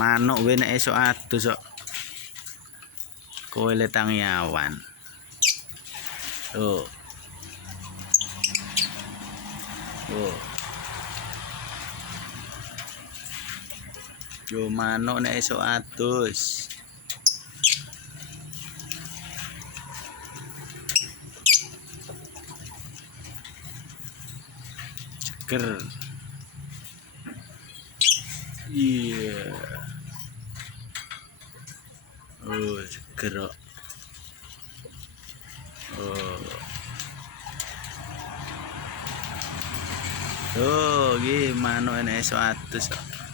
Manuk wene esok adus kok. Kowe letangi awan. Oh. Oh. Yo manuk nek esok adus. Ceger. Iya. Oh, ceger kok. Oh. Oh, iki manuk nek esok adus kok.